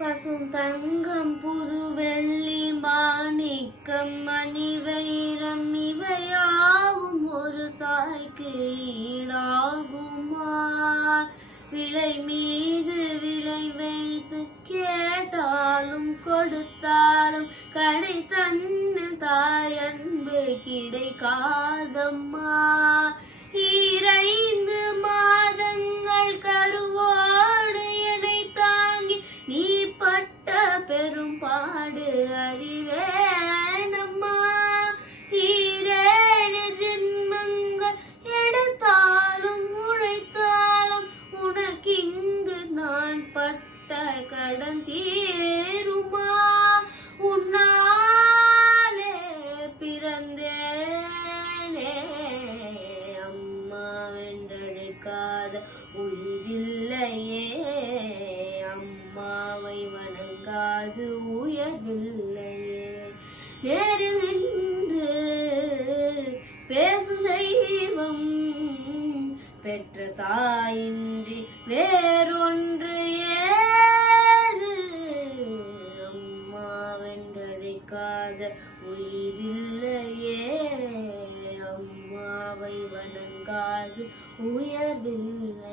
பசும் தங்கம் புது வெள்ளி மாணிக்கம் மணி வைரம் இவையாவும் ஒரு தாய்க்கு ஈடாகுமா? விலை மீது விலை வைத்து கேட்டாலும் கொடுத்தாலும் கடை தன்னில் தாய் அன்பு கிடைக்காதம்மா. 2 மாதங்கள் கருவோடு என்னை தாங்கி நீ பட்ட பெரும் பாடு அறிவேனம்மா. 7 ஜென்மங்கள் எடுத்தாலும் உழைத்தாலும் உனக்கு இங்கு நான் பட்ட கடன் தீருமா? உன்னாலே பிறந்தேனே அம்மா வென்றழைக்காத உயிரில்லையே. அம்மாவை வணங்காது உயர்வில்லையே. நேரில் நின்று பேசும் தெய்வம் பெற்ற தாயின்றி வேறொன்று ஏது? அம்மா வென்றழைக்காத உயிரில்லையே. அம்மாவை வணங்காது உயர்வில்லை.